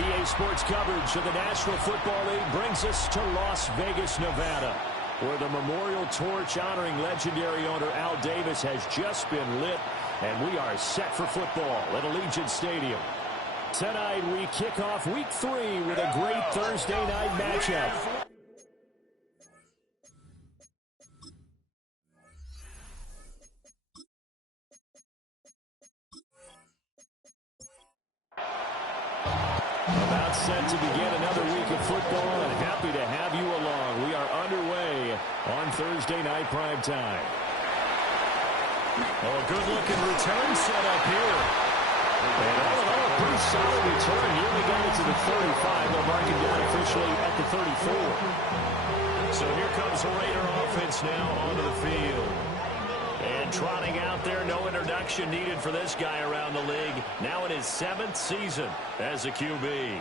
EA Sports coverage of the National Football League brings us to Las Vegas, Nevada, where the memorial torch honoring legendary owner Al Davis has just been lit, and we are set for football at Allegiant Stadium. Tonight we kick off Week 3 with a great Thursday night matchup. About set to begin another week of football, and happy to have you along. We are underway on Thursday night primetime. Oh, a good-looking return set up here. And all in all, a pretty solid return. Here we got it to the 35. They'll mark it down officially at the 34. So here comes the Raider offense now onto the field. And trotting out there, no introduction needed for this guy around the league. Now in his 7th season as a QB.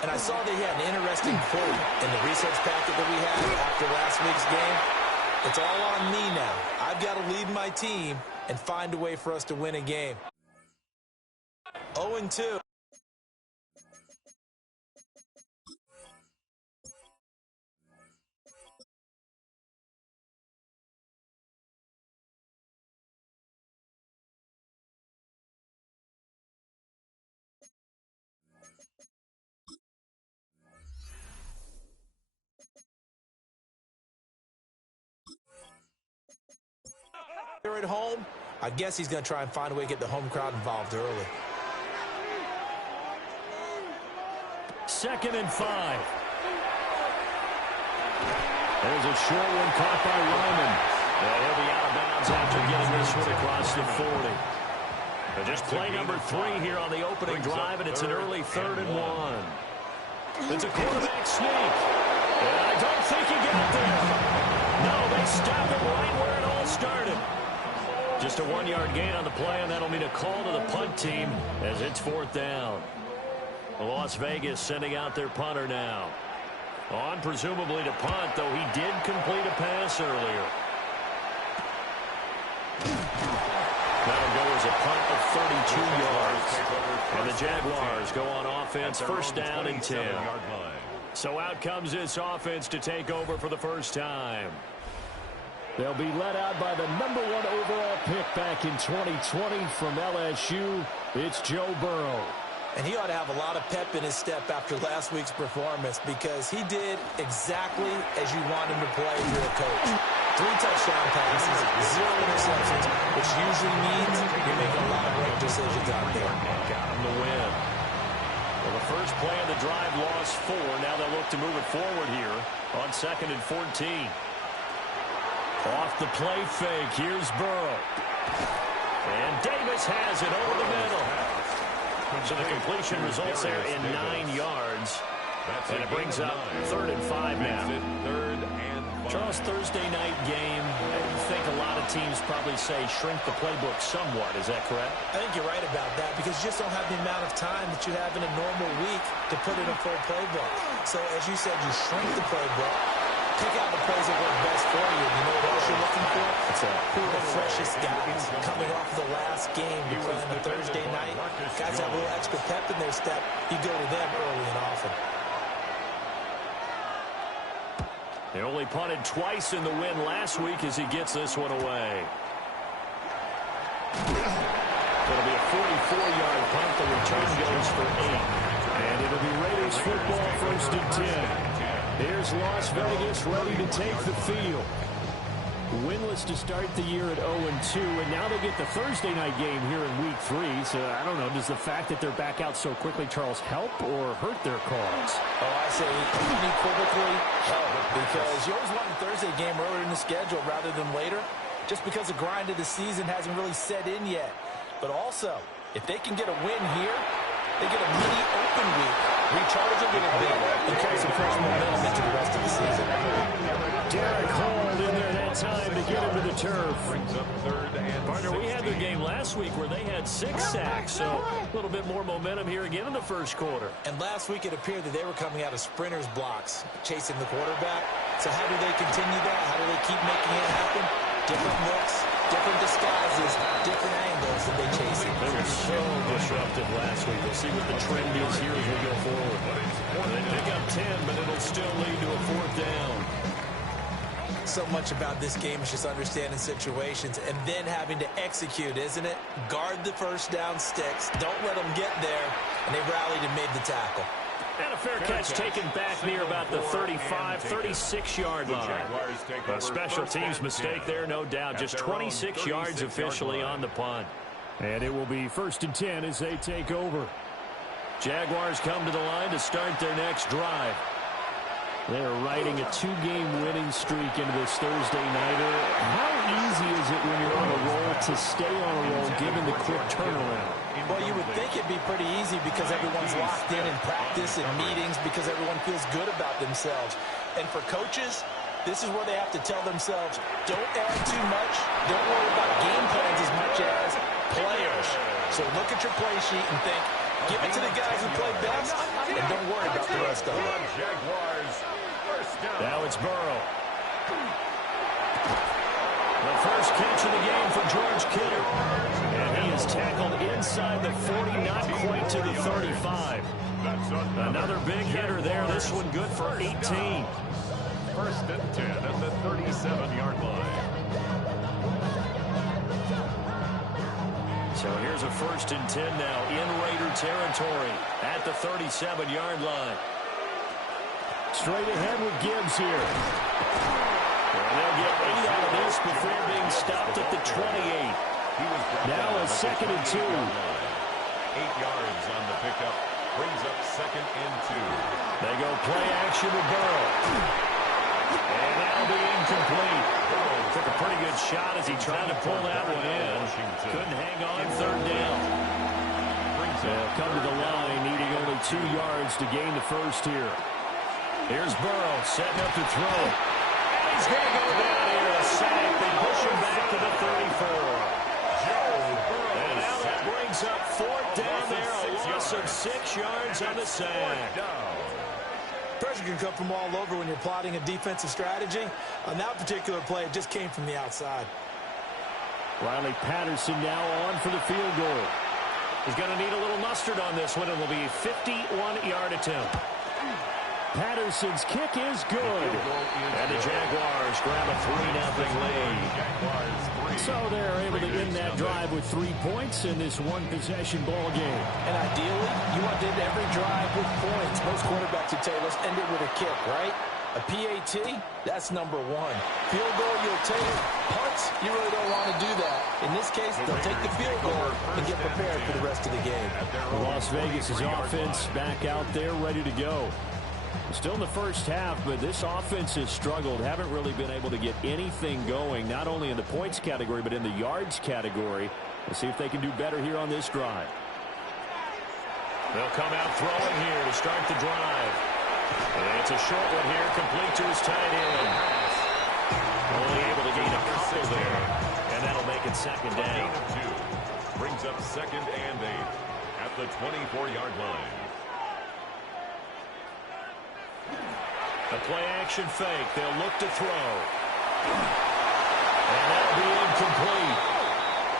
And I saw that he had an interesting quote in the research packet that we had after last week's game. It's all on me now. I've got to lead my team and find a way for us to win a game. 0-2. Here at home, I guess he's going to try and find a way to get the home crowd involved early. 2nd and 5. There's a short one caught by Lyman. And he'll be out of bounds after getting this one across the 40. But just play number 3 here on the opening drive, and it's an early 3rd and 1. It's a quarterback sneak. And I don't think he got there. No, they stop it right where it all started. Just a 1-yard gain on the play, and that'll mean a call to the punt team as it's 4th down. Las Vegas sending out their punter now. On presumably to punt, though he did complete a pass earlier. That'll go as a punt of 32 yards. And the Jaguars go on offense, 1st down and 10. So out comes this offense to take over for the first time. They'll be led out by the #1 overall pick back in 2020 from LSU. It's Joe Burrow. And he ought to have a lot of pep in his step after last week's performance, because he did exactly as you want him to play if you're a coach. 3 touchdown passes, 0 interceptions, which usually means you're making a lot of great decisions out there. Got him to win. Well, the first play of the drive lost 4. Now they'll look to move it forward here on 2nd and 14. Off the play fake, here's Burrow. And Davis has it over the middle. So the completion results there in 9 yards. And it brings up 3rd and 5 now. Charles, Thursday night game, I think a lot of teams probably say shrink the playbook somewhat. Is that correct? I think you're right about that, because you just don't have the amount of time that you have in a normal week to put in a full playbook. So as you said, you shrink the playbook, pick out the plays that work best for you. You know what else you're looking for? Who are the freshest guys coming off the last game you play on a Thursday night? Guys have a little extra pep in their step. You go to them early and often. They only punted twice in the win last week as he gets this one away. It'll be a 44-yard punt. The return goes for 8. And it'll be Raiders football, 1st and 10. Here's Las Vegas ready to take the field. Winless to start the year at 0-2, and now they get the Thursday night game here in Week 3. So, I don't know, does the fact that they're back out so quickly, Charles, help or hurt their cause? Oh, I say unequivocally help, because you always want a Thursday game earlier in the schedule rather than later, just because the grind of the season hasn't really set in yet. But also, if they can get a win here, they get a mini open week, recharge a little bit, and carry some fresh momentum into the rest of the season. Derek Hall in there that time to get him to the turf. Partner, we had their game last week where they had 6 sacks, so a little bit more momentum here again in the first quarter. And last week it appeared that they were coming out of sprinters blocks, chasing the quarterback. So how do they continue that? How do they keep making it happen? Different looks, Different disguises, different angles that they chase it. They were so disruptive last week. We'll see what the trend is here as we go forward. They pick up 10, but it'll still lead to a 4th down. So much about this game is just understanding situations and then having to execute, isn't it? Guard the first down sticks. Don't let them get there. And they rallied and made the tackle. And a fair catch taken back near about the 35, 36-yard line. A special teams mistake there, no doubt. Just 26 yards officially on the punt. And it will be 1st and 10 as they take over. Jaguars come to the line to start their next drive. They're riding a 2-game winning streak into this Thursday nighter. How easy is it when you're on a roll to stay on a roll given the quick turnaround? Well, you would think it'd be pretty easy because everyone's locked in practice and meetings because everyone feels good about themselves. And for coaches, this is where they have to tell themselves, don't add too much. Don't worry about game plans as much as players. So look at your play sheet and think, give it to the guys who play best, and don't worry about the rest of them. Now it's Burrow. The first catch of the game for George Kittle. And he is tackled inside the 40, not quite to the 35. Another big hitter there. This one good for 18. 1st and 10 at the 37-yard line. So here's a 1st and 10 now in Raider territory at the 37-yard line. Straight ahead with Gibbs here. And they'll get 8 out of this before being stopped at the 28. Now a 2nd and 2. 8 yards on the pickup. Brings up 2nd and 2. They go play action with Burrow. And that'll be incomplete. Took a pretty good shot as he tried to pull that one in. Couldn't hang on 3rd down. They'll come to the line, needing only 2 yards to gain the first here. Here's Burrow setting up to throw. And he's going to go down here. A sack. They push him back to the 34. And now that brings up 4th down there. A loss of 6 yards on the sack. Pressure can come from all over when you're plotting a defensive strategy. On that particular play, it just came from the outside. Riley Patterson now on for the field goal. He's going to need a little mustard on this one. It will be a 51-yard attempt. Patterson's kick is good. And the Jaguars grab a 3-0 lead. So they're able to end that drive with 3 points in this one-possession ball game. And ideally, you want to end every drive with points. Most quarterbacks would tell you, let's end it with a kick, right? A PAT, that's number 1. Field goal, you'll take. Punts, you really don't want to do that. In this case, they'll take the field goal and get prepared for the rest of the game. Las Vegas' offense back out there, ready to go. Still in the first half, but this offense has struggled. Haven't really been able to get anything going, not only in the points category, but in the yards category. Let's see if they can do better here on this drive. They'll come out throwing here to start the drive. And it's a short one here, complete to his tight end. Only able to gain a couple there, and that'll make it 2nd down. Brings up 2nd and 8 at the 24-yard line. A play-action fake. They'll look to throw. And that'll be incomplete.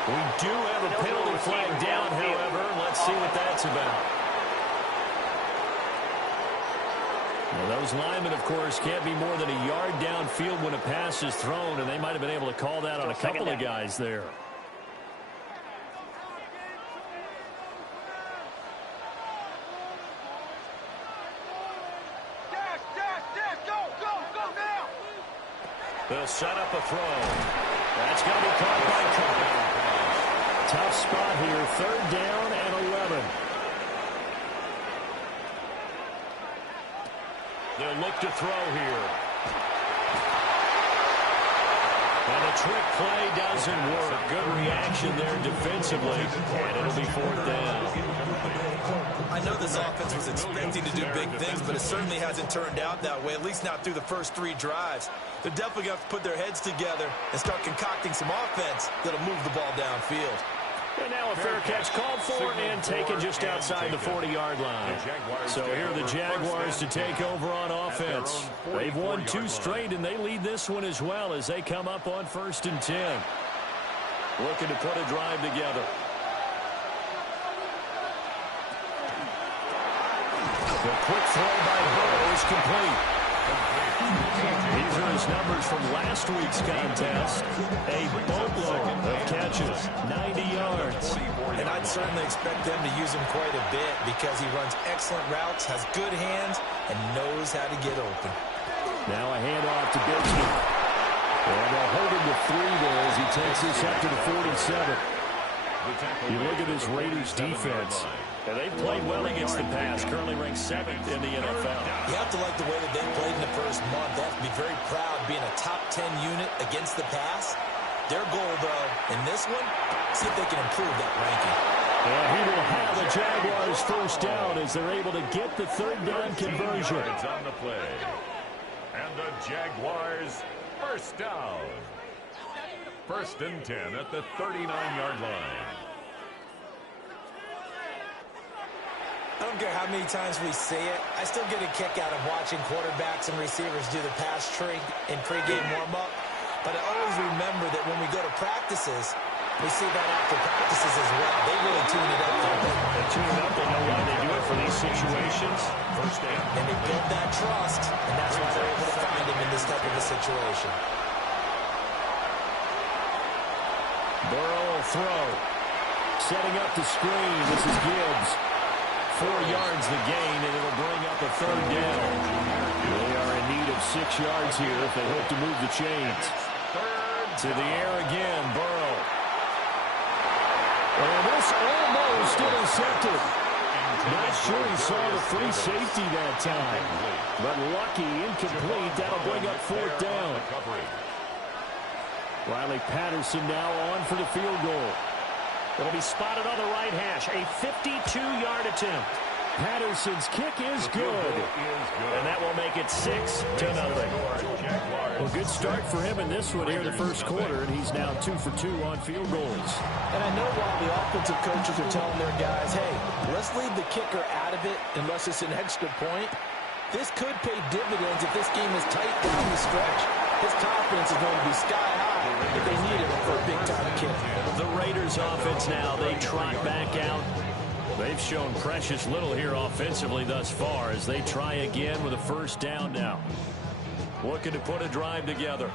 We do have a penalty flag down, however. Let's see what that's about. Well, those linemen, of course, can't be more than a yard downfield when a pass is thrown, and they might have been able to call that on a couple of guys there. They'll set up a throw. That's going to be caught by Cook. Tough spot here, 3rd down and 11. They'll look to throw here. And the trick play doesn't work. Good reaction there defensively. And it'll be 4th down. I know this offense was expecting to do big things, but it certainly hasn't turned out that way, at least not through the first 3 drives. They're definitely going to have to put their heads together and start concocting some offense that'll move the ball downfield. And now a fair catch called for and taken just outside the 40-yard line. So here are the Jaguars to take over on offense. They've won 2 straight, and they lead this one as well as they come up on 1st and 10. Looking to put a drive together. The quick throw by Burrow is complete. These are his numbers from last week's contest. A boatload of catches, 90 yards. And I'd certainly expect them to use him quite a bit because he runs excellent routes, has good hands, and knows how to get open. Now a handoff to Bigsby. And they'll hold him to 3 there as he takes this up to the 47. You look at this Raiders defense. And they've played well against the pass, currently ranked 7th in the NFL. You have to like the way that they played in the first month. They have to be very proud being a top 10 unit against the pass. Their goal, though, in this one, see if they can improve that ranking. And he will have the Jaguars first down as they're able to get the third down conversion. On the play. And the Jaguars first down. 1st and 10 at the 39-yard line. I don't care how many times we say it, I still get a kick out of watching quarterbacks and receivers do the pass tree in pregame warm-up. But I always remember that when we go to practices, we see that after practices as well. They really tune it up, don't they? They tune it up. They know why they do it for these situations. First down. And they build that trust, and that's why they're able to find him in this type of a situation. Burrow will throw. Setting up the screen. This is Gibbs. 4 yards the gain, and it'll bring up a third down. They are in need of 6 yards here if they hope to move the chains. To the air again, Burrow. And this almost intercepted. Not sure he saw the free safety that time. But lucky, incomplete. That'll bring up 4th down. Riley Patterson now on for the field goal. It'll be spotted on the right hash. A 52-yard attempt. Patterson's kick is good. And that will make it 6-0. Well, good start for him in this one here in the first quarter, and he's now 2 for 2 on field goals. And I know while the offensive coaches are telling their guys, hey, let's leave the kicker out of it unless it's an extra point, this could pay dividends if this game is tight down the stretch. His confidence is going to be sky high if they need it for a big-time kick. The Raiders offense now, they trot back out. They've shown precious little here offensively thus far as they try again with a first down now. Looking to put a drive together.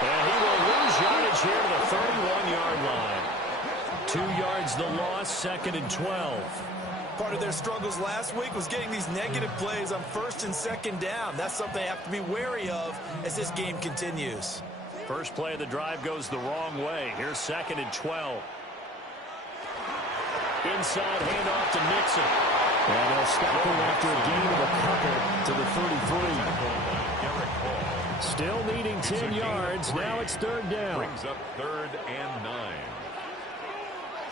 And he will lose yardage here to the 31-yard line. 2 yards the loss, 2nd and 12. Part of their struggles last week was getting these negative plays on 1st and 2nd down. That's something they have to be wary of as this game continues. First play of the drive goes the wrong way. Here's 2nd and 12. Inside handoff to Nixon. And they'll stop him after a gain of a couple to the 33. Still needing 10 yards. Now it's 3rd down. Brings up 3rd and 9.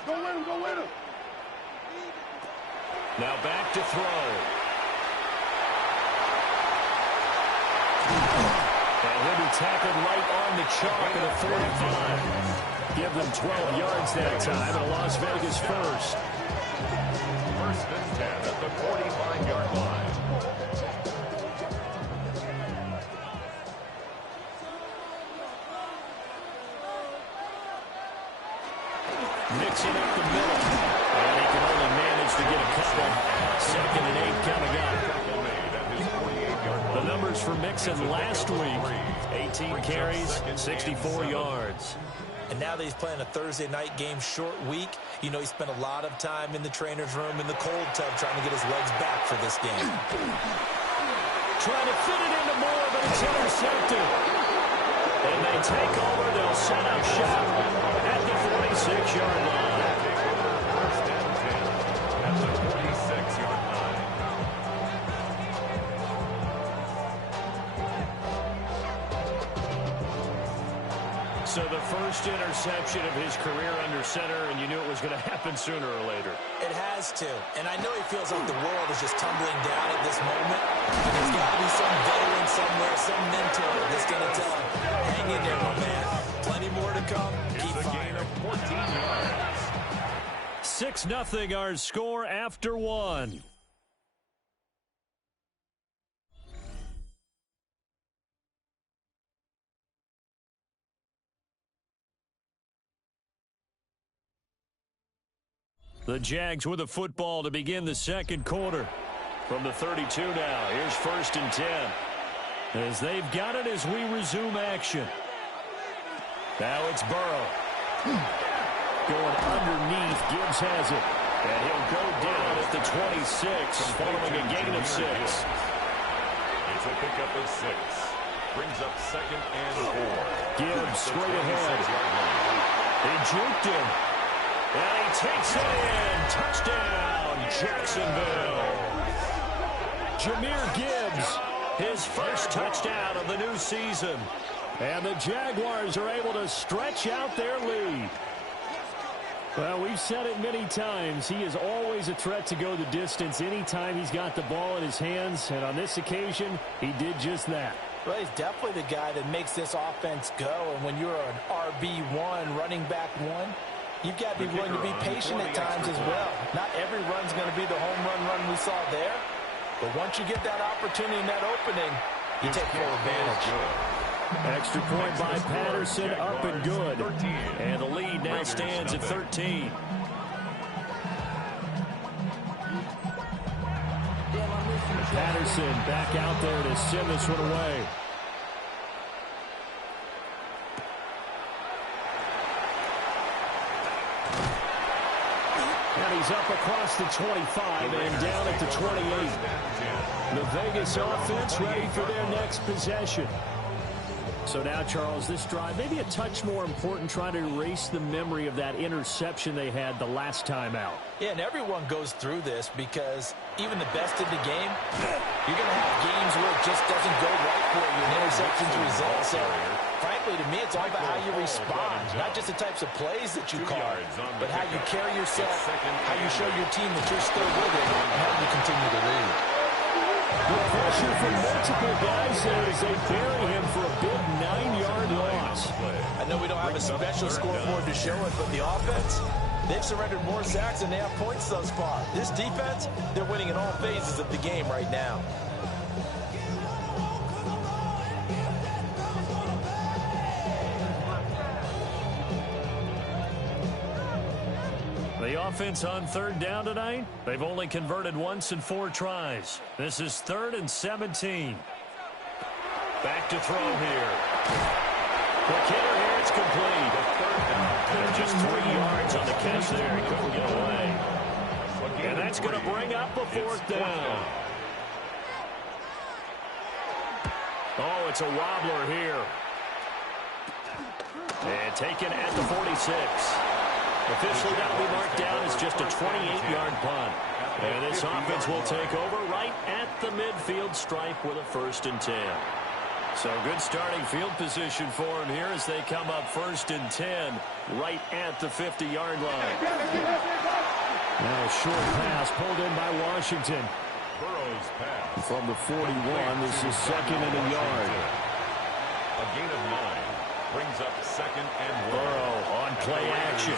Go win him, go win him. Now back to throw. And he'll be tackled right on the chalk at the 45. Give them 12 yards that time, and a Las Vegas first. 1st and 10 at the 45-yard line. Mixing up the middle. And he can only manage to get a couple. 2nd and 8 coming up. The numbers for Mixon last week, 18 carries, 64 yards. And now that he's playing a Thursday night game, short week, you know he spent a lot of time in the trainer's room in the cold tub trying to get his legs back for this game. Trying to fit it into Moore, but it's intercepted. And they take over. They'll set up shop at the 46-yard line. 1st and 10 at the 46-yard line. So the first interception of his career under center, and you knew it was going to happen sooner or later. It has to. And I know he feels like the world is just tumbling down at this moment. But there's got to be some veteran somewhere, some mentor that's going to tell him, hang in there, my man. Plenty more to come. Keep firing. 14 yards. 6-0 our score after 1. The Jags with the football to begin the second quarter. From the 32 now, here's 1st and 10. As they've got it as we resume action. Now it's Burrow. Going underneath, Gibbs has it. And he'll go down at the 26, following a gain of 6. It's a pickup of 6. Brings up 2nd and 4. Gibbs straight ahead. He juked him. And he takes it in. Touchdown, Jacksonville. Jahmyr Gibbs, his first touchdown of the new season. And the Jaguars are able to stretch out their lead. Well, we've said it many times. He is always a threat to go the distance anytime he's got the ball in his hands. And on this occasion, he did just that. Well, he's definitely the guy that makes this offense go. And when you're an RB1, running back 1, you've got to be willing to be patient at times as well. Not every run's going to be the home run we saw there. But once you get that opportunity in that opening, you take full advantage. Extra point by Patterson, up and good. And the lead now stands at 13. Patterson back out there to send this one away. And he's up across the 25 and down at the 28. The Vegas offense ready for their next possession. So now, Charles, this drive, maybe a touch more important, trying to erase the memory of that interception they had the last time out. Yeah, and everyone goes through this because even the best in the game, you're going to have games where it just doesn't go right for you and interceptions result. So, frankly, to me, it's all about how you respond, not just the types of plays that you call, but how you carry yourself, how you show your team that you're still with it, and how you continue to lead. The pressure from multiple guys there as they bury him for a big 9-yard loss. I know we don't have a special scoreboard to show it, but the offense, they've surrendered more sacks than they have points thus far. This defense, they're winning in all phases of the game right now. The offense on 3rd down tonight, they've only converted once in 4 tries. This is 3rd and 17. Back to throw here. Quick hitter here, it's complete. And just 3 yards on the catch there. He couldn't get away. And that's going to bring up a 4th down. Oh, it's a wobbler here. And taken at the 46. Officially, that'll be marked down as just a 28-yard punt. And this offense will take over right at the midfield stripe with a 1st and 10. So good starting field position for him here as they come up 1st and 10 right at the 50-yard line. Now a short pass pulled in by Washington. Burrow's pass. From the 41, this is 2nd and a yard. A gain of 9. Brings up 2nd and 1. Burrow on play action.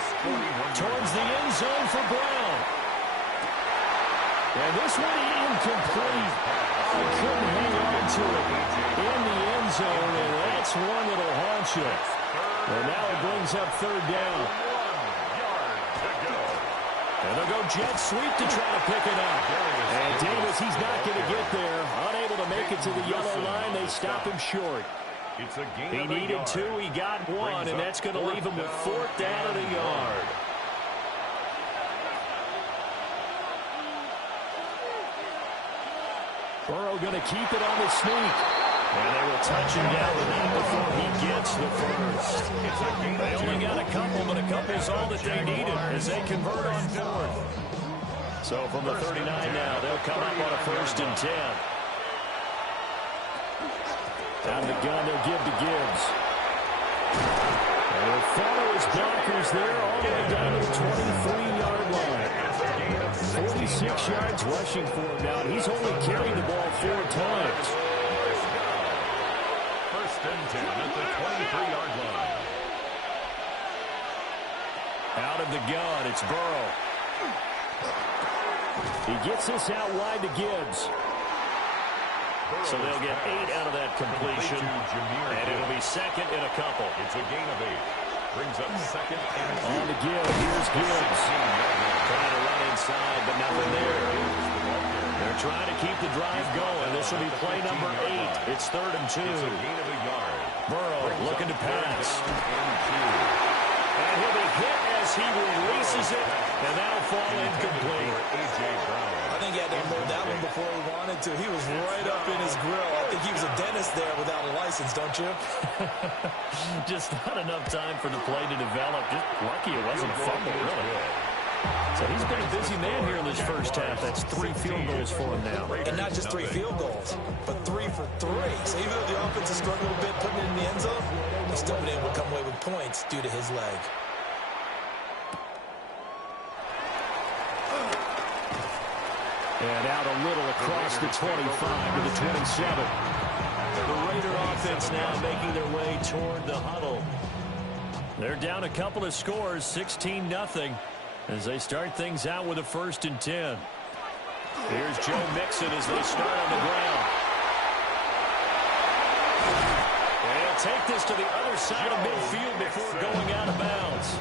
Towards the end zone for Brown. And this one incomplete. He couldn't hang on to it in the end zone, and that's one that'll haunt you. And now it brings up 3rd down. 1 yard to go. And they'll go jet sweep to try to pick it up. And Davis, he's not going to get there. Unable to make it to the yellow line. They stop him short. It's a gain He needed 2, he got 1, and that's going to leave him with 4th down and a yard. Burrow going to keep it on the sneak. And they will touch him down with that before he gets the first. They only got a couple, but a couple's all that they needed as they convert on 4th. So from the 39 now, they'll come up on a 1st and 10. Down the gun, they'll give to Gibbs. And they'll follow his blockers there all the way down to the 23-yard line. 46 yards rushing for him now. He's only carried the ball 4 times. 1st and 10 at the 23-yard line. Out of the gun, it's Burrow. He gets this out wide to Gibbs. So they'll get 8 out of that completion, and it'll be 2nd and a couple. It's a gain of 8. Brings brings up second and On the give. Here's Gibbs. Trying to run inside, but nothing there. They're trying to keep the drive going. This will be play number 8. It's 3rd and 2. It's a gain of a yard. Burrow looking to pass. And he'll be hit as he releases it, and that'll fall incomplete. I think he had to unload that one before he wanted to. He was right up in his grill. I think he was a dentist there without a license, don't you? Just not enough time for the play to develop. Just lucky it wasn't a fumble, really. So he's been a busy man here in this first half. That's 3 field goals for him now. And not just 3 field goals, but 3 for 3. So even though the offense has struggled a bit putting it in the end zone, he's still been able to come away with points due to his leg. And out a little across the 25 to the 27. The Raider offense now making their way toward the huddle. They're down a couple of scores, 16-0, as they start things out with a 1st and 10. Here's Joe Mixon as they start on the ground. And he'll take this to the other side of midfield before going out of bounds.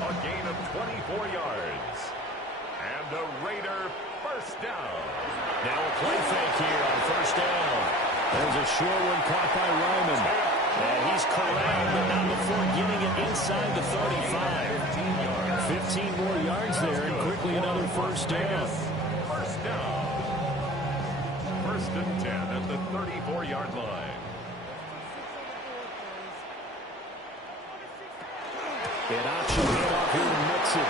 A gain of 24 yards. And a Raider first down. Now a play fake here on 1st down. There's a short one caught by Ryman. And he's corralled, but not before getting it inside the 35. 15 more yards there, and quickly another 1st down. First down. 1st and 10 at the 34-yard line. An option handoff here to Mixon.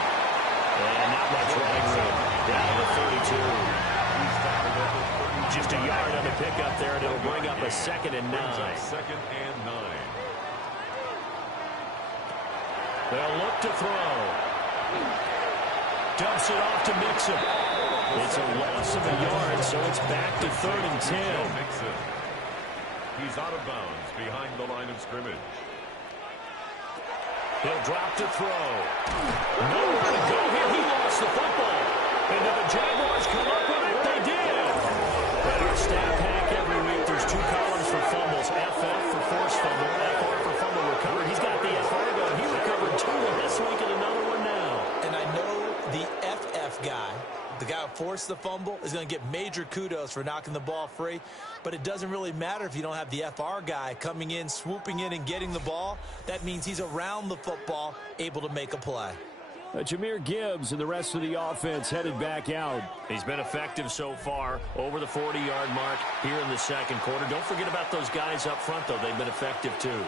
And not much running room. Down to 32. Just a yard on the pickup there, and it'll bring up a 2nd and 9. 2nd and 9. They'll look to throw. Dumps it off to Mixon. It's a loss of a yard, so it's back to 3rd and 10. Mixon. He's out of bounds behind the line of scrimmage. He'll drop to throw. Nowhere to go here. He lost the football. And did the Jaguars come up with it? They did. At our stat pack every week, there's 2 columns for fumbles. FF for forced fumble, FR for fumble recovered. He's got the FR going. He recovered 2 this week and another one now. And I know the FF guy, the guy who forced the fumble, is going to get major kudos for knocking the ball free. But it doesn't really matter if you don't have the FR guy coming in, swooping in, and getting the ball. That means he's around the football, able to make a play. Jahmyr Gibbs and the rest of the offense headed back out. He's been effective so far, over the 40-yard mark here in the 2nd quarter. Don't forget about those guys up front, though. They've been effective, too.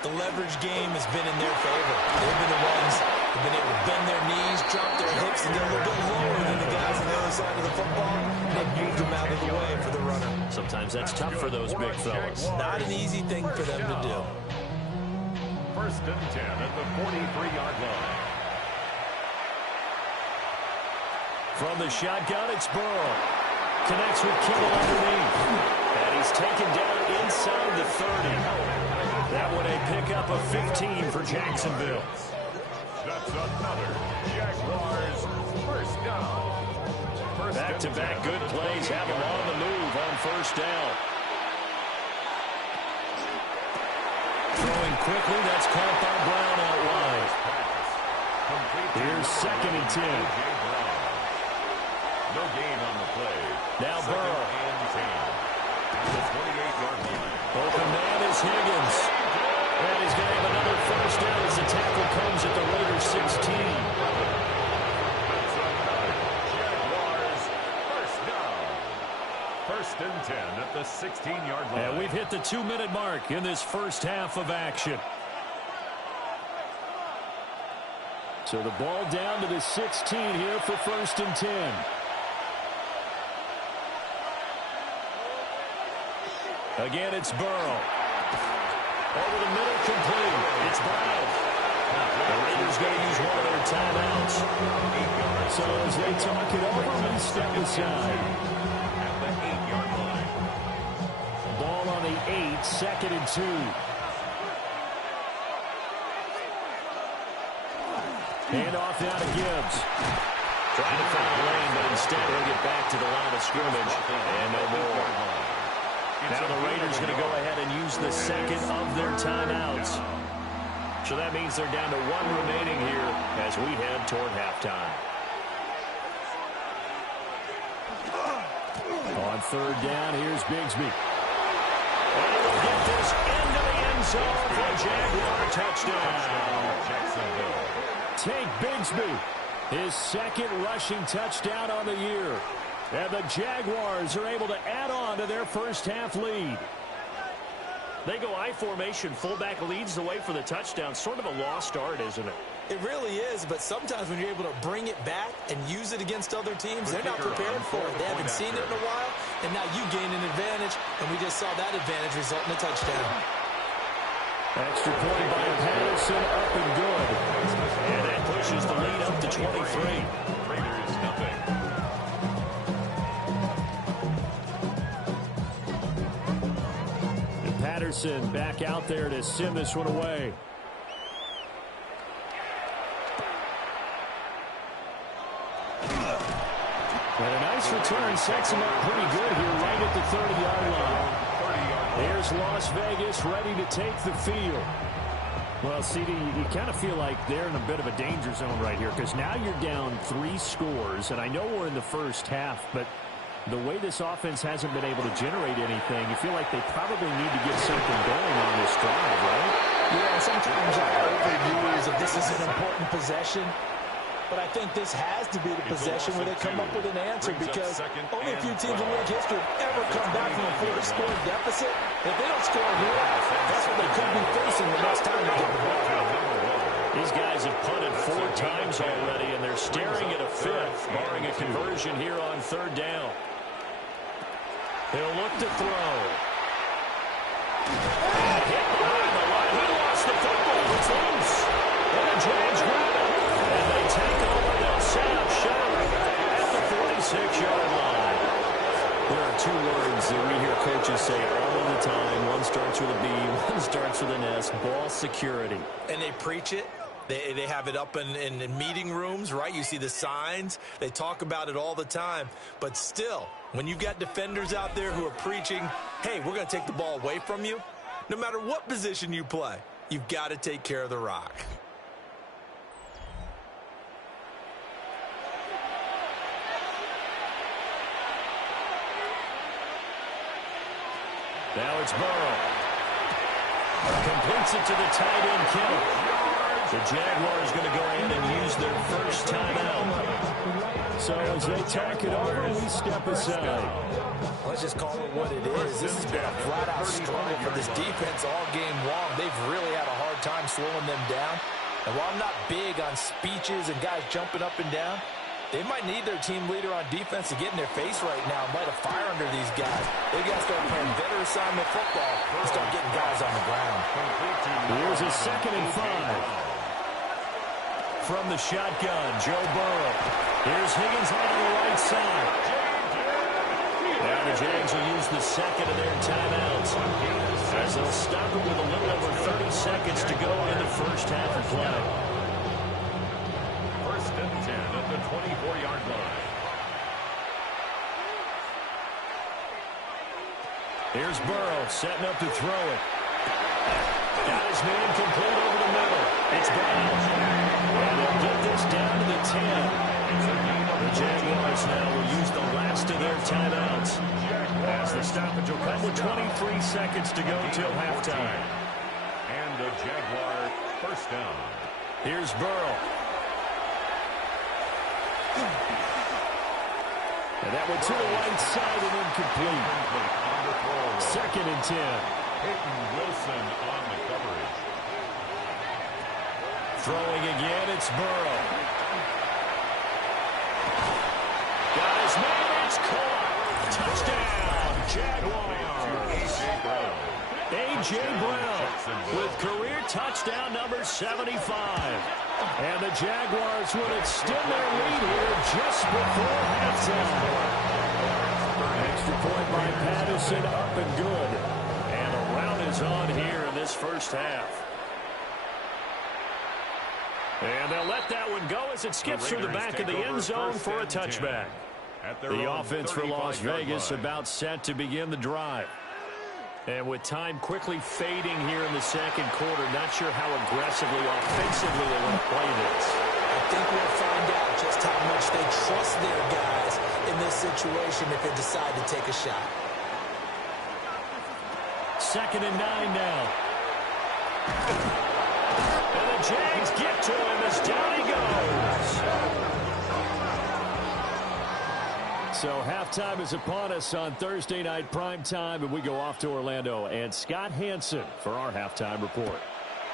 The leverage game has been in their favor. They've been the ones who've been able to bend their knees, drop their hips, and get a little bit lower than the guys on the other side of the football. And they've moved them out of the way for the runner. Sometimes that's tough for those big fellas. Not an easy thing for them to do. 1st and 10 at the 43-yard line. From the shotgun, it's Burrow. Connects with Kittle underneath. And he's taken down inside the 30. That one a pickup of 15 for Jacksonville. That's another Jaguars first down. Back-to-back good plays have him on the move on 1st down. Throwing quickly, that's caught by Brown out wide. Here's 2nd and 10. No gain on the play. Now Burrow. And 10. At the 28-yard line. Open man is Higgins. And he's going to have another 1st down as the tackle comes at the Raiders 16. That's another Jaguars first down. 1st and 10 at the 16-yard line. And we've hit the 2-minute mark in this first half of action. So the ball down to the 16 here for 1st and 10. Again, it's Burrow. Over the middle, complete. It's Brown. The Raiders going to use one of their timeouts. So as they talk it over, we step aside. At the 8-yard line. Ball on the 8, 2nd and 2. Hand off now to Gibbs. Trying to find a lane, but instead he'll get back to the line of scrimmage. And no more. Now the Raiders going to go ahead and use the 2nd of their timeouts. So that means they're down to 1 remaining here as we head toward halftime. On third down, here's Bigsby. And he'll get this into the end zone for a Jaguar touchdown. Jacksonville. Take Bigsby, his second rushing touchdown on the year. And the Jaguars are able to add on to their first half lead. They go I formation. Fullback leads the way for the touchdown. Sort of a lost art, isn't it? It really is, but sometimes when you're able to bring it back and use it against other teams, they're not prepared for it. They haven't seen it in a while, and now you gain an advantage, and we just saw that advantage result in a touchdown. Extra point by Patterson, up and good. And that pushes the lead up to 23. Raiders nothing. And Patterson back out there to send this one away. And a nice return sets him up pretty good here right at the 30-yard line. Here's Las Vegas ready to take the field. Well, CD, you kind of feel like they're in a bit of a danger zone right here because now you're down 3 scores, and I know we're in the first half, but the way this offense hasn't been able to generate anything, you feel like they probably need to get something going on this drive, right? Yeah, sometimes I overuse if this is an important possession. But I think this has to be the possession where they come up with an answer because only a few teams in league history have ever come back from a 4-score deficit. If they don't score here, that's what they could be facing the next time they get the ball. These guys have punted 4 times already, and they're staring at a 5th, barring a conversion here on third down. He'll look to throw. Hit behind the line. He lost the football. It's loose. And the Jags grab it. And they take over. They'll set up shop at the 46-yard line. There are 2 words that we hear coaches say all of the time. One starts with a B, one starts with an S. Ball security. And they preach it. They have it up in meeting rooms, right? You see the signs. They talk about it all the time. But still, when you've got defenders out there who are preaching, hey, we're going to take the ball away from you, no matter what position you play, you've got to take care of the rock. Now it's Burrow. Completes it to the tight end, Kittle. The Jaguars going to go in and use their first timeout. So as they talk it over, we step aside. Let's just call it what it is. This has been a flat-out struggle for this defense all game long. They've really had a hard time slowing them down. And while I'm not big on speeches and guys jumping up and down, they might need their team leader on defense to get in their face right now and light a fire under these guys. They've got to start playing better assignment football and start getting guys on the ground. Here's a 2nd and 5. From the shotgun, Joe Burrow. Here's Higgins out on the right side. Now the Jags will use the second of their timeouts as they'll stop it with a little over 30 seconds to go in the first half of play. 1st and 10 at the 24-yard line. Here's Burrow setting up to throw it. Got his man complete over the middle. It's Brown. And they'll get this down to the 10. The Jaguars now will use the last of their timeouts as the stoppage will come with 23 seconds to go till halftime. And the Jaguar first down. Here's Burrow. And that one to the right side and incomplete. 2nd and 10. Peyton Wilson on the coverage. Throwing again, it's Burrow. Got his man, it's caught. Touchdown, Jaguars. A.J. Brown with career touchdown number 75. And the Jaguars would extend their lead here just before halftime. Extra point by Patterson, up and good. And the round is on here in this first half. And they'll let that one go as it skips through the back of the end zone for a touchback. The offense for Las Vegas about set to begin the drive. And with time quickly fading here in the second quarter, not sure how aggressively, offensively they want to play this. I think we'll find out just how much they trust their guys in this situation if they decide to take a shot. 2nd and 9 now. And the Jags get to him as down he goes. So halftime is upon us on Thursday night primetime, and we go off to Orlando. And Scott Hansen for our halftime report.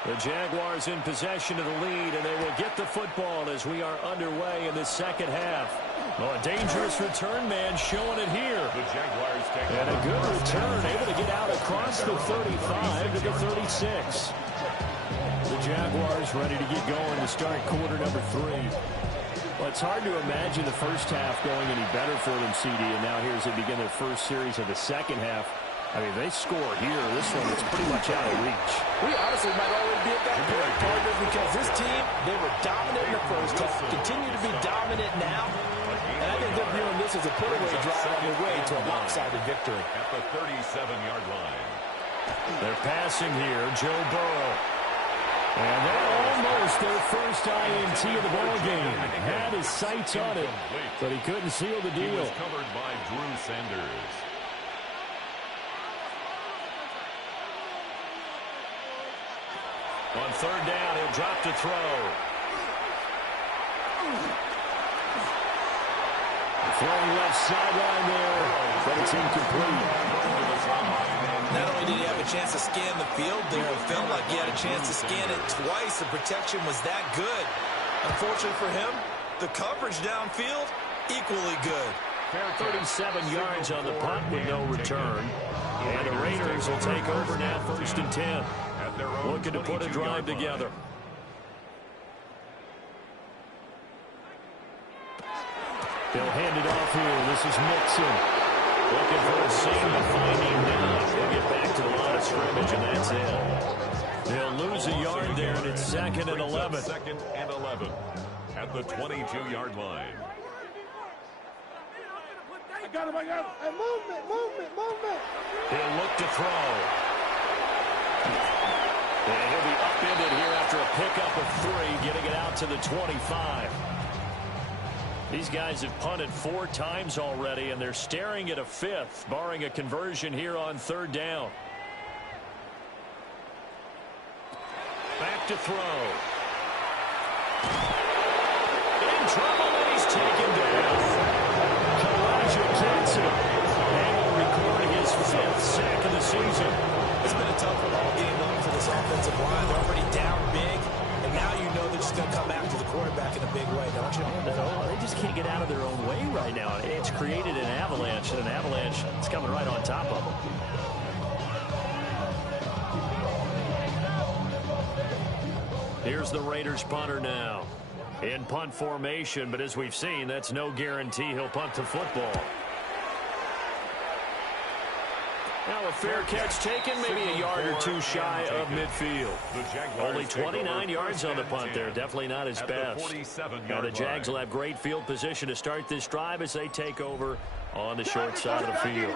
The Jaguars in possession of the lead, and they will get the football as we are underway in the second half. Oh, a dangerous return man showing it here. The Jaguars take and a good return, able to get out across the 35 to the 36. The Jaguars ready to get going to start quarter number 3. Well, it's hard to imagine the first half going any better for them, CD, and now here as they begin their first series of the second half. I mean, they score here. This one is pretty much out of reach. We honestly might already be at that point, partner, because this team, they were dominant in the first half, continue to be dominant now, and I think they're viewing this as a put-away drive on their way to a lopsided victory. At the 37-yard line. They're passing here, Joe Burrow. And they're almost their first INT of the ball game. Had his sights on it, but he couldn't seal the deal. He was covered by Drew Sanders. On 3rd down, he'll drop to throw. Throwing left sideline there, but it's incomplete. Not only did he have a chance to scan the field there, it felt like he had a chance to scan it twice. The protection was that good. Unfortunately for him, the coverage downfield, equally good. 37 yards on the punt with no return. And the Raiders will take over now, 1st and 10. Looking to put a drive together. They'll hand it off here. This is Mixon. Looking for a seam to find him now. He'll get back to the line of scrimmage, and that's it. They'll lose a yard there, and it's 2nd and 11. 2nd and 11 at the 22-yard line. I got him. Hey, movement. He'll look to throw. And he'll be upended here after a pickup of 3, getting it out to the 25. These guys have punted 4 times already, and they're staring at a 5th, barring a conversion here on 3rd down. Back to throw. In trouble, and he's taken down. And will record his 5th sack of the season. It's been a tough one all game long for this offensive line. They're already down big, and now you know they're just going to come after the quarterback in a big way, don't you? They just can't get out of their own way right now. It's created an avalanche, and an avalanche is coming right on top of them. Here's the Raiders punter now. In punt formation, but as we've seen, that's no guarantee he'll punt the football. Now a fair catch taken, maybe a yard or 2 shy of midfield. Only 29 yards on the punt there. Definitely not his best. Now the Jags will have great field position to start this drive as they take over on the short side of the field.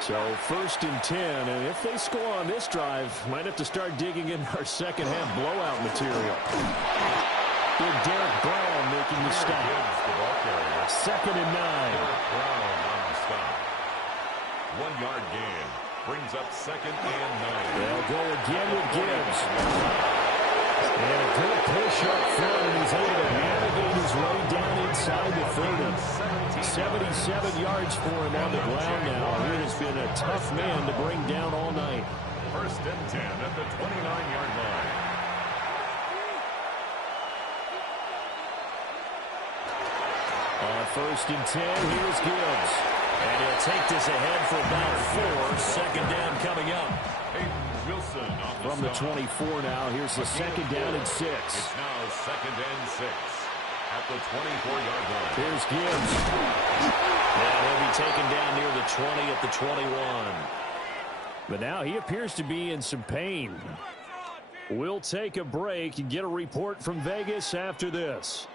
So 1st and 10, and if they score on this drive, might have to start digging in our second half blowout material. Big Derek Brown making the stop. 2nd and 9. 1 yard gain brings up 2nd and 9. They'll go again with Gibbs. And a good push up front, and he's able to navigate his way down inside the 30. 77 yards for him on the ground now. It has been a tough man to bring down all night. 1st and 10 at the 29-yard line. On 1st and 10, here's Gibbs. And he'll take this ahead for about 4. 2nd down coming up. Wilson from the 24 now. Here's the 2nd down and 6. It's now 2nd and 6 at the 24-yard line. Here's Gibbs. And he'll be taken down near the 20 at the 21. But now he appears to be in some pain. We'll take a break and get a report from Vegas after this.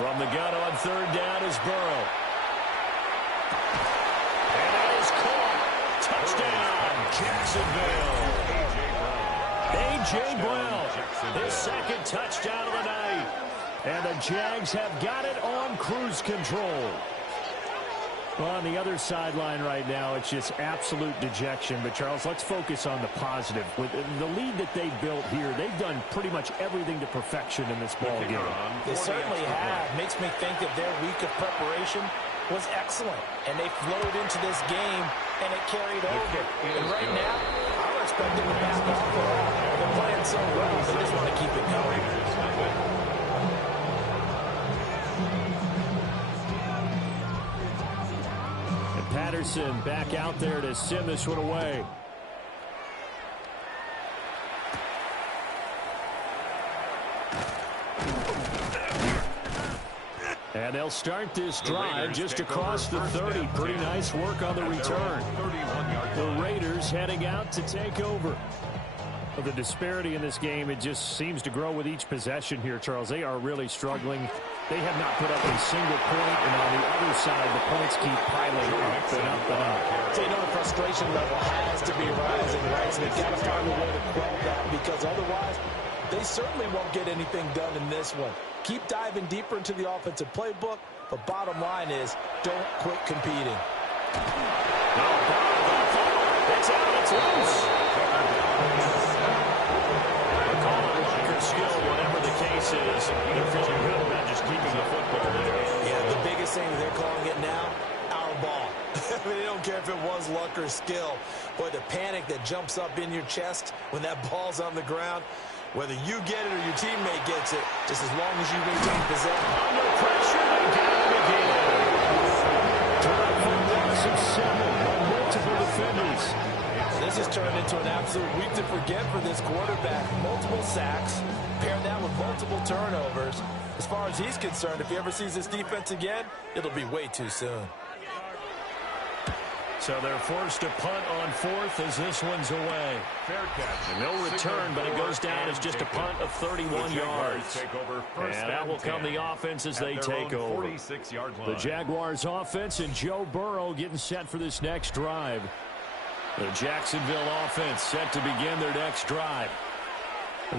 From the gun on third down is Burrow. And that is caught. Touchdown, Jacksonville. A.J. Brown, his second touchdown of the night. And the Jags have got it on cruise control. Well, on the other sideline right now, it's just absolute dejection. But, Charles, let's focus on the positive. With the lead that they built here, they've done pretty much everything to perfection in this ball game. They certainly have. Makes me think that their week of preparation was excellent. And they flowed into this game, and it carried over. And right now, I'm expecting to back off at all. They're playing so well, they just want to keep it going. Patterson back out there to send this one away. And they'll start this drive just across the 30. Pretty nice work on the return. The Raiders heading out to take over. Well, the disparity in this game, it just seems to grow with each possession here, Charles. They are really struggling. They have not put up a single point, and on the other side, the points keep piling up and up and up. So, you know, the frustration level has to be rising, right? So they've got to find a way to quell that, because otherwise, they certainly won't get anything done in this one. Keep diving deeper into the offensive playbook, but bottom line is, don't quit competing. It's out, it's loose. Skill, whatever the case is, they're feeling good about just keeping the football there. Yeah, the biggest thing they're calling it now, our ball. I mean, they don't care if it was luck or skill. Boy, the panic that jumps up in your chest when that ball's on the ground, whether you get it or your teammate gets it, just as long as you maintain possession. Under pressure, they get it again. Drive for loss of 7 by multiple defenders. This has turned into an absolute week to forget for this quarterback. Multiple sacks, pair that with multiple turnovers. As far as he's concerned, if he ever sees this defense again, it'll be way too soon. So they're forced to punt on fourth as this one's away. Fair catch. And no return, but it goes down as just a punt of 31 yards. And that will come the offense as they take over. The Jaguars offense and Joe Burrow getting set for this next drive. The Jacksonville offense set to begin their next drive.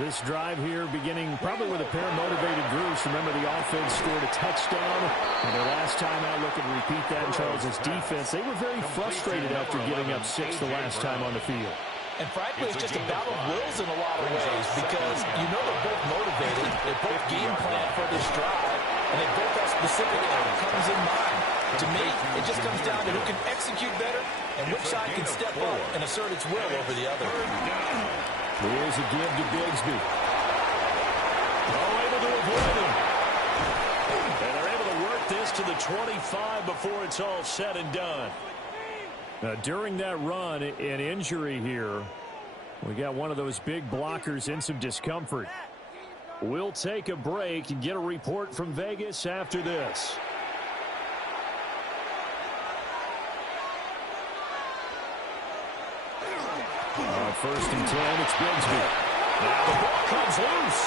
This drive here beginning probably with a pair of motivated groups. Remember, the offense scored a touchdown. And the last time I look and repeat that, Charles' defense, they were very frustrated after giving up 6 the last time on the field. And frankly, it's just a battle of wills in a lot of ways, because you know they're both motivated. They both game plan for this drive, and they both have specific outcomes in mind. To me, it just comes down to who can execute better and which side can step up and assert its will over the other. Here's a give to Bigsby. Oh, able to avoid him. And they're able to work this to the 25 before it's all said and done. Now, during that run, an injury here. We got one of those big blockers in some discomfort. We'll take a break and get a report from Vegas after this. First and 10, it's Bigsby. Now the ball comes loose.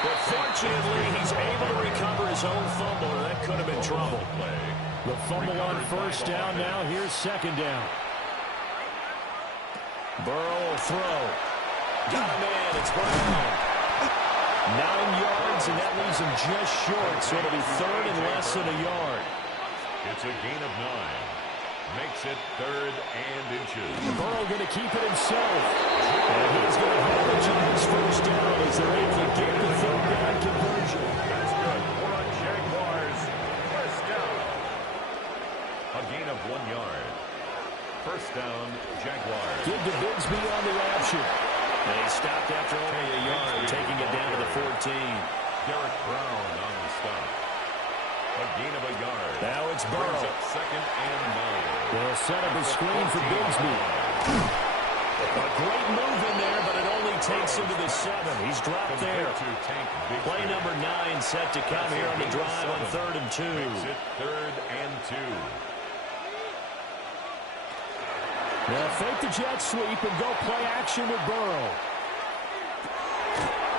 But fortunately, he's able to recover his own fumble, or that could have been trouble. The fumble on first down now. Here's second down. Burrow will throw. Got a man. It's Brown. 9 yards, and that leaves him just short. So it'll be third and less than a yard. It's a gain of 9. Makes it third and inches. Burrow going to keep it himself. And he's going to hold the Giants first down as they're able to get the third down conversion. That's good for a Jaguars first down. A gain of 1 yard. First down, Jaguars. Give to Bigsby on the option. And he stopped after only a yard, taking it down to the 14. Derek Brown on the stop. A gain of a yard. Now it's Burrow. Second and 9. They'll set up a screen for Bigsby. A great move in there, but it only takes him to the 7. He's dropped there. Play number 9 set to come here on the drive on 3rd and 2. Makes it 3rd and 2. Now fake the jet sweep and go play action with Burrow.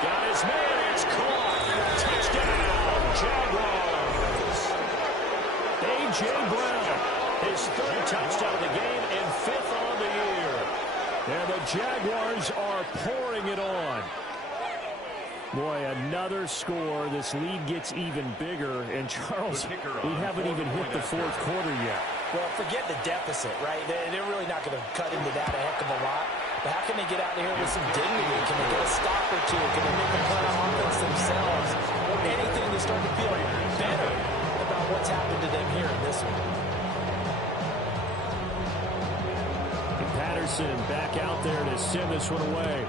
Got his man. It's caught. Touchdown, Jaguars. A.J. Brown. His third touchdown of the game and fifth on the year. And the Jaguars are pouring it on. Boy, another score. This lead gets even bigger. And, Charles, we haven't even hit the fourth quarter yet. Well, forget the deficit, right? They're really not going to cut into that a heck of a lot. But how can they get out of here with some dignity? Can they get a stop or two? Can they make a play on offense themselves? Or anything to start to feel better about what's happened to them here in this one? And Patterson back out there to send this one away.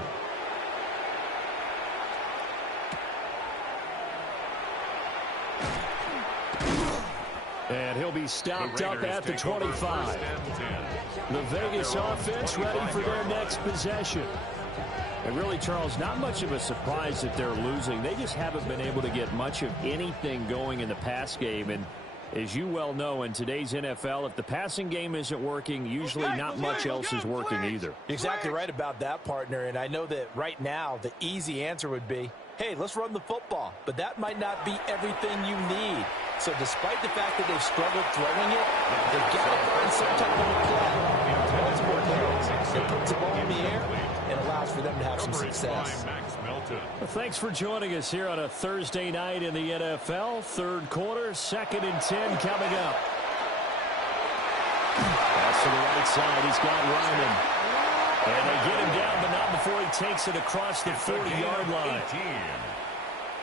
And he'll be stopped up at the 25. The Vegas offense ready for their next possession. And really, Charles, not much of a surprise that they're losing. They just haven't been able to get much of anything going in the pass game. And as you well know, in today's NFL, if the passing game isn't working, usually not much else is working either. You're exactly right about that, partner. And I know that right now the easy answer would be, hey, let's run the football. But that might not be everything you need. So despite the fact that they've struggled throwing it, they've got to find some type of a play. Once more plays, it puts the ball in the air and allows for them to have some success. Well, thanks for joining us here on a Thursday night in the NFL. Third quarter, 2nd and 10 coming up. Pass to the right side. He's got Ryman. And they get him down, but not before he takes it across the 40-yard line.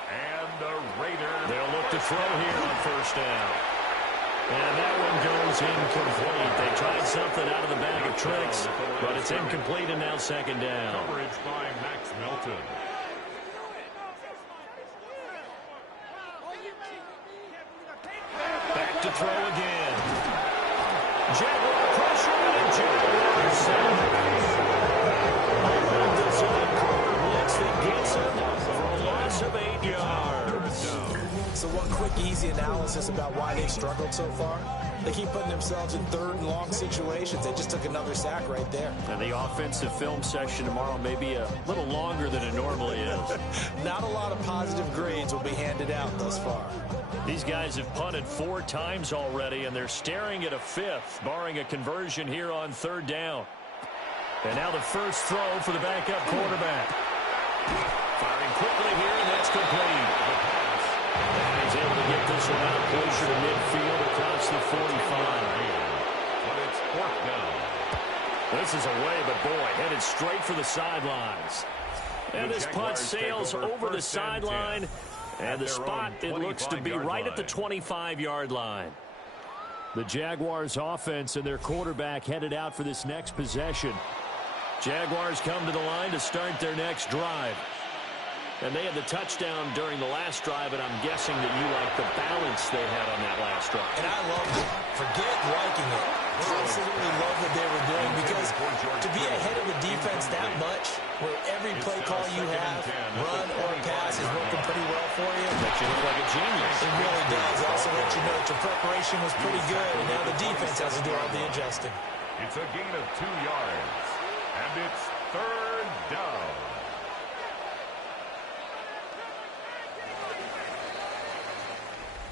And the Raiders. They'll look to throw here on first down. And that one goes incomplete. They tried something out of the bag of tricks, but it's incomplete and now second down. Coverage by Max Melton. Back to throw again. Jaguar pressure and Jaguar safe. Blitz that gets him for a loss of 8 yards. So one quick, easy analysis about why they've struggled so far. They keep putting themselves in third and long situations. They just took another sack right there. And the offensive film session tomorrow may be a little longer than it normally is. Not a lot of positive grades will be handed out thus far. These guys have punted 4 times already, and they're staring at a 5th, barring a conversion here on third down. And now the first throw for the backup quarterback. Firing quickly here, and that's complete. And he's able to get this one out closer to midfield across the 45. But it's fourth down. This is away, but boy, headed straight for the sidelines. And this punt sails over the sideline. And the spot, it looks to be right at the 25-yard line. The Jaguars offense and their quarterback headed out for this next possession. Jaguars come to the line to start their next drive. And they had the touchdown during the last drive, and I'm guessing that you like the balance they had on that last drive. And I loved it. Forget liking it. Absolutely love what they were doing, because to be ahead of the defense that much, where every play call you have, run or pass, is working pretty well for you. Makes you look like a genius. It really does. Also let you know that your preparation was pretty good, and now the defense has to do all the adjusting. It's a gain of 2 yards. And it's third down.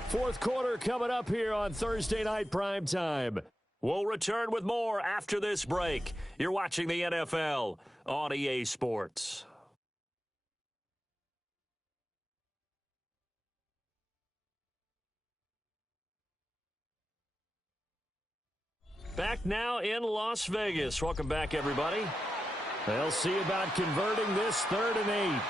Fourth quarter coming up here on Thursday Night Primetime. We'll return with more after this break. You're watching the NFL on EA Sports. Back now in Las Vegas. Welcome back, everybody. They'll see about converting this 3rd and 8.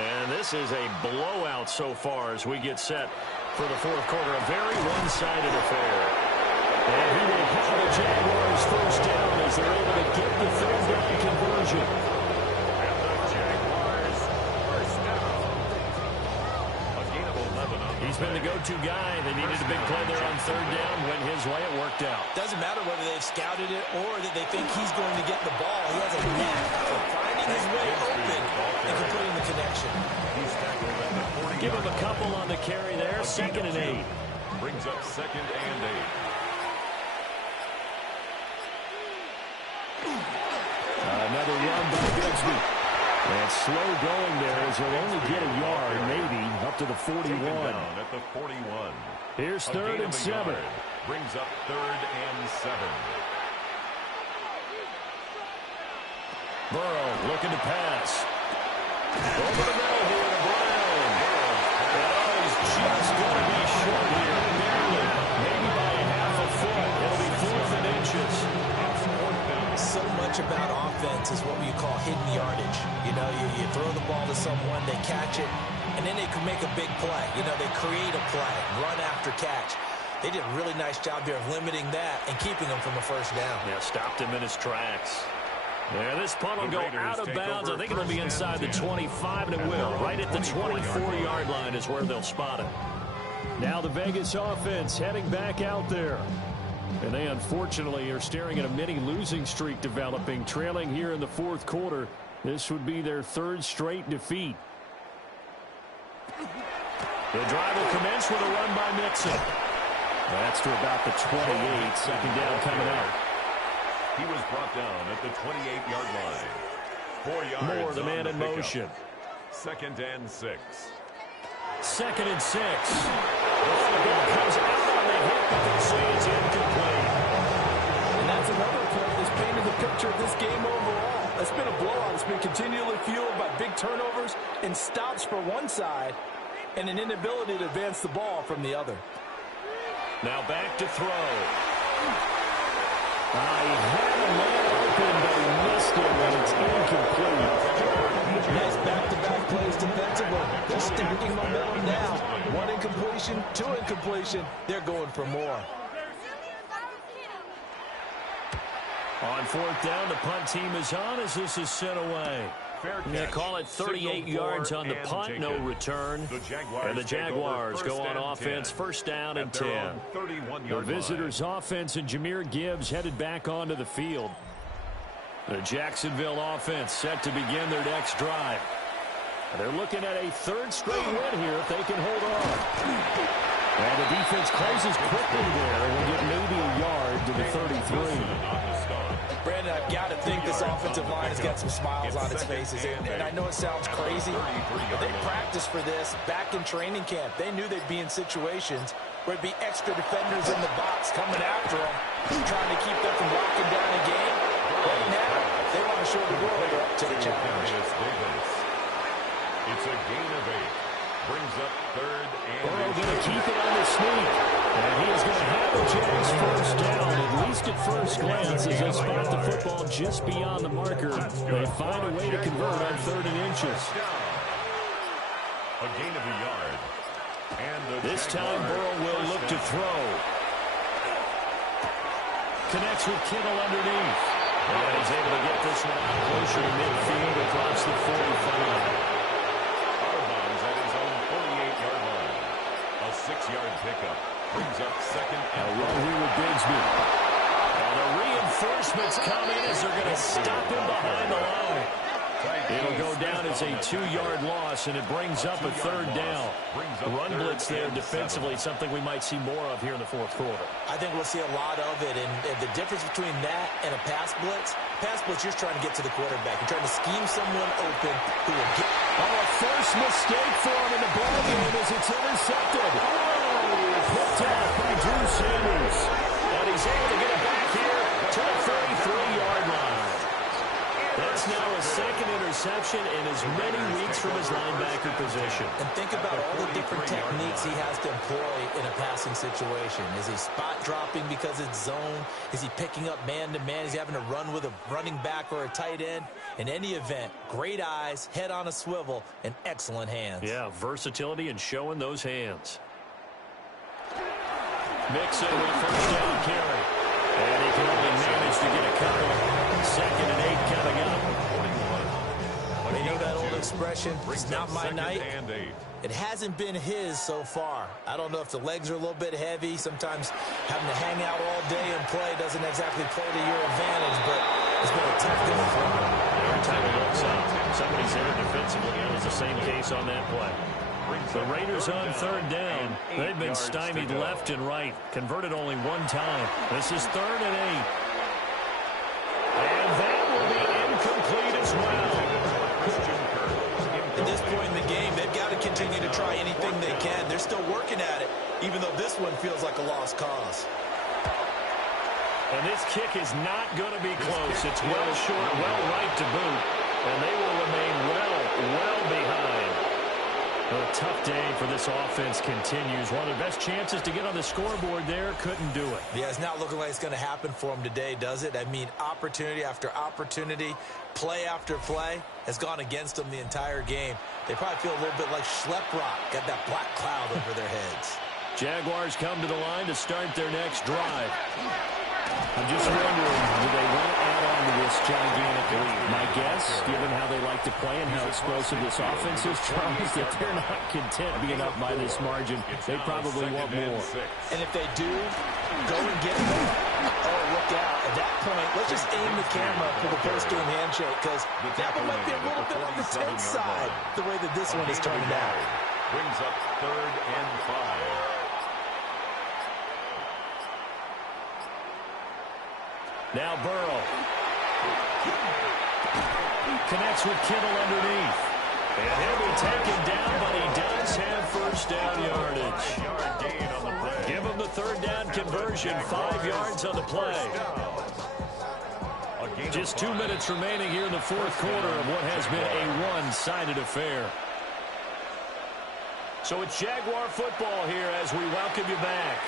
And this is a blowout so far as we get set for the fourth quarter. A very one-sided affair. And he will have the Jaguars first down as they're able to get the 3rd down conversion. And the Jaguars first down. A gain of 11. He's been the go-to guy. They needed a big play there on 3rd down. Went his way. It worked out. Doesn't matter whether they've scouted it or that they think he's going to get the ball. He has a knack for finding his way open and completing the connection. He's tackled at the 40. Give him a couple on the carry there. 2nd and 8. Brings up 2nd and 8. Another run by Bigsby. And slow going there as he'll only get a yard, maybe, up to the 41. Down at the 41. Here's 3rd and 7. Brings up 3rd and 7. Burrow looking to pass. Over the middle here to Brown. Oh, he's just going to be short here, barely. Maybe by a half a foot. It'll be 4th and inches. So much about offense is what we call hidden yardage. You know, you throw the ball to someone, they catch it, and then they can make a big play. You know, they create a play, run after catch. They did a really nice job here of limiting that and keeping him from a first down. Yeah, stopped him in his tracks. Yeah, this punt will go out of bounds. I think it'll be inside the 25, and it will. Right at the 24-yard line is where they'll spot it. Now the Vegas offense heading back out there. And they unfortunately are staring at a mini losing streak developing, trailing here in the 4th quarter. This would be their 3rd straight defeat. The drive will commence with a run by Mixon. That's to about the 28. 2nd down coming out. He was brought down at the 28-yard line. 4 yards. More the man in motion. 2nd and 6. 2nd and 6. The ball comes out on the hip, but they say it's incomplete. And that's another play that's painted the picture of this game overall. It's been a blowout. It's been continually fueled by big turnovers and stops for one side and an inability to advance the ball from the other. Now back to throw. He had a man open, but he missed it, and it's incomplete. Nice back-to-back plays defensively. They're stacking momentum now. 1 incompletion, 2 incompletion. They're going for more. On 4th down, the punt team is on as this is sent away. They call it 38 yards on the punt, no return. And the Jaguars go on offense, 1st down and 10. The visitors' offense and Jahmyr Gibbs headed back onto the field. The Jacksonville offense set to begin their next drive. They're looking at a 3rd straight win here if they can hold on. And the defense closes quickly there. We'll get maybe a yard to the 33. Brandon, I've got to think this offensive line has got some smiles on its faces. And I know it sounds crazy, but they practiced for this back in training camp. They knew they'd be in situations where there'd be extra defenders in the box coming after them, trying to keep them from locking down a game. Right now, they want to show the world they're up to the challenge. It's a gain of 8. Brings up 3rd and Burrow going to keep it on the sneak. And he is going to have the Jags 1st down, at least at first glance, as they spot the football just beyond the marker. They find a way to convert on 3rd and inches. A gain of a yard. And this time Burrow will look to throw. Connects with Kittle underneath. And he's able to get this one out closer to midfield across the 45. 6-yard pickup. Brings up 2nd and run here with Bigsby. And the reinforcements come in as they're going to stop him behind the line. It'll go down as a 2-yard loss, and it brings up a 3rd down. Run blitz there defensively, something we might see more of here in the 4th quarter. I think we'll see a lot of it, and the difference between that and a pass blitz, you're trying to get to the quarterback. You're trying to scheme someone open who will get... A first mistake for him in the ballgame as it's intercepted. Picked out by Drew Sanders. And he's able to get it back here to the 33-yard line. That's now a 2nd interception in as many weeks from his linebacker position. And think about all the different techniques he has to employ in a passing situation. Is he spot dropping because it's zone? Is he picking up man-to-man? Is he having to run with a running back or a tight end? In any event, great eyes, head on a swivel, and excellent hands. Yeah, versatility and showing those hands. Mixon with 1st down carry. And he can only manage to get a couple. 2nd and 8 coming up. You know that old expression, it's not my night. It hasn't been his so far. I don't know if the legs are a little bit heavy. Sometimes having to hang out all day and play doesn't exactly play to your advantage, but it's been a tough game for him. Every time he looks up, somebody's there defensively. It was the same case on that play. The Raiders on 3rd down. They've been stymied left and right. Converted only one time. This is 3rd and 8. And that will be incomplete as well. At this point in the game, they've got to continue to try anything they can. They're still working at it, even though this one feels like a lost cause. And this kick is not going to be close. It's well short, well right to boot. And they will remain well behind. Well, a tough day for this offense continues. One of the best chances to get on the scoreboard there, couldn't do it. Yeah, it's not looking like it's going to happen for them today, does it? I mean, opportunity after opportunity, play after play has gone against them the entire game. They probably feel a little bit like Schlepp Rock, got that black cloud over their heads. Jaguars come to the line to start their next drive. I'm just wondering, do they want to add on to this gigantic lead? My guess, given how they like to play and how explosive this offense is, Charles, that they're not content being up by this margin. They probably want more. And if they do, go and get more. Oh, look out. At that point, let's just aim the camera for the post-game handshake, because that one might be a little bit on the tense side, the way that this one is turning out. Brings up 3rd and 5. Now Burrow. Connects with Kittle underneath. And he'll be taken down, but he does have first down yardage. Give him the 3rd down conversion, 5 yards on the play. Just 2 minutes remaining here in the 4th quarter of what has been a one-sided affair. So it's Jaguar football here as we welcome you back.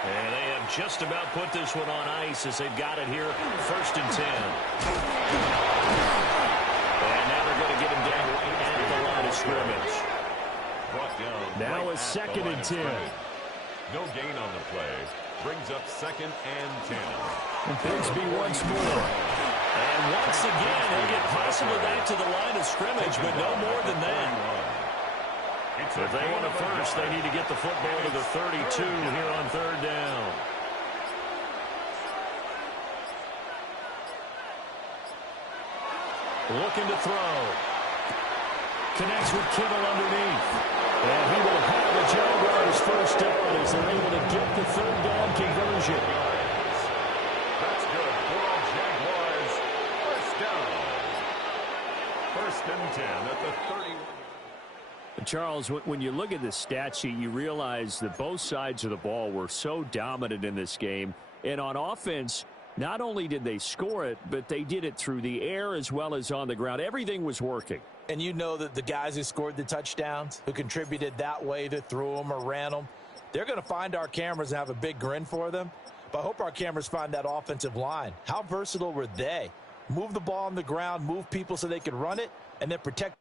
And they have just about put this one on ice as they've got it here, 1st and 10. And now they're going to get him down right at the line of scrimmage. Now a 2nd and 10. No gain on the play. Brings up 2nd and 10. And Bigsby once more. And once again, he'll get possibly back to the line of scrimmage, but no more than that. If they want a first, they need to get the football to the 32 here on 3rd down. Looking to throw. Connects with Kittle underneath. And he will have the Jaguars first down as they're able to get the 3rd down conversion. That's good for the Jaguars. First down. 1st and 10 at the 31. Charles, when you look at the stat sheet, you realize that both sides of the ball were so dominant in this game. And on offense, not only did they score it, but they did it through the air as well as on the ground. Everything was working. And you know that the guys who scored the touchdowns, who contributed that way, that threw them or ran them, they're going to find our cameras and have a big grin for them. But I hope our cameras find that offensive line. How versatile were they? Move the ball on the ground, move people so they could run it, and then protect